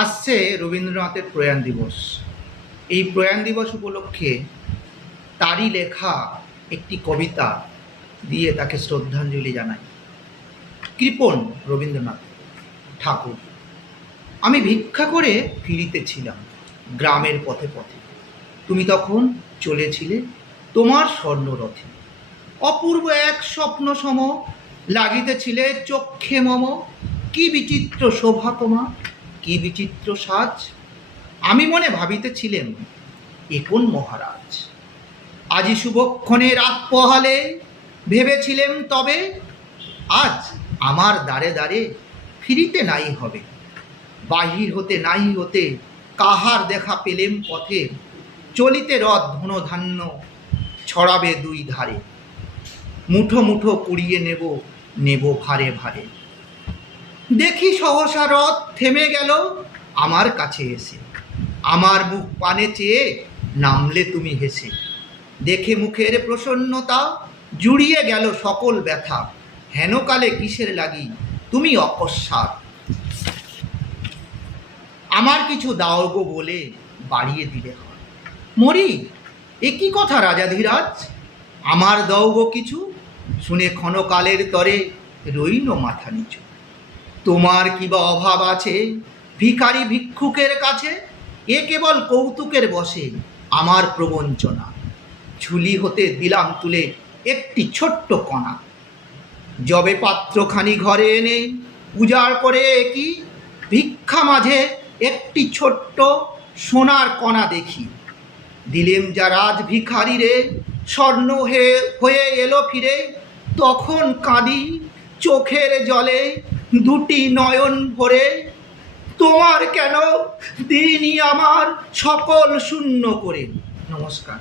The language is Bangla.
আসছে রবীন্দ্রনাথের প্রয়াণ দিবস। এই প্রয়াণ দিবস উপলক্ষে তারই লেখা একটি কবিতা দিয়ে তাকে শ্রদ্ধাঞ্জলি জানাই। কৃপণ রবীন্দ্রনাথ ঠাকুর। আমি ভিক্ষা করে ফিরিতেছিলাম গ্রামের পথে পথে, তুমি তখন চলেছিলে তোমার স্বর্ণরথে। অপূর্ব এক স্বপ্ন সম লাগিতেছিলে চক্ষে মম। কি বিচিত্র শোভা তোমার, কি বিচিত্র সাজ। আমি মনে ভাবিতেছিলেম এ কোন মহারাজ। আজি শুভক্ষণে রাত পহালে ভেবেছিলেম তবে, আজ আমার দ্বারে দ্বারে ফিরিতে নাই হবে। বাহির হতে নাই হতে কাহার দেখা পেলেম পথে, চলিতে রথ ধনধান্য ছড়াবে দুই ধারে। মুঠো মুঠো কুড়িয়ে নেব নেব ভারে ভারে। দেখি সহসা রথ থেমে গেল আমার কাছে এসে। আমার মুখ পানে চেয়ে নামলে তুমি হেসে। দেখে মুখের প্রসন্নতা জুড়িয়ে গেল সকল ব্যথা। হেনকালে কিসের লাগি তুমি অকস্মাৎ। আমার কিছু দাও গো বলে বাড়িয়ে দিলে হয়। মরি এ কি কথা রাজাধিরাজ, আমার দাও গো কিছু। শুনে ক্ষণকালের তরে রইল মাথা নিচু। তোমার কিবা অভাব আছে ভিখারি ভিক্ষুকের কাছে, এ কেবল কৌতুকের বসে আমার প্রবঞ্চনা। ঝুলি হতে দিলাম তুলে একটি ছোট্ট কণা। যবে পাত্রখানি ঘরে এনে উজাড় করে কি, ভিক্ষা মাঝে একটি ছোট্ট সোনার কণা দেখি। দিলেম যা রাজ ভিখারি রে, স্বর্ণ হয়ে এলো ফিরে। তখন কাঁদি চোখের জলে দুটি নয়ন ভরে। তোমার কেন দিনই আমার সকল শূন্য করে। নমস্কার।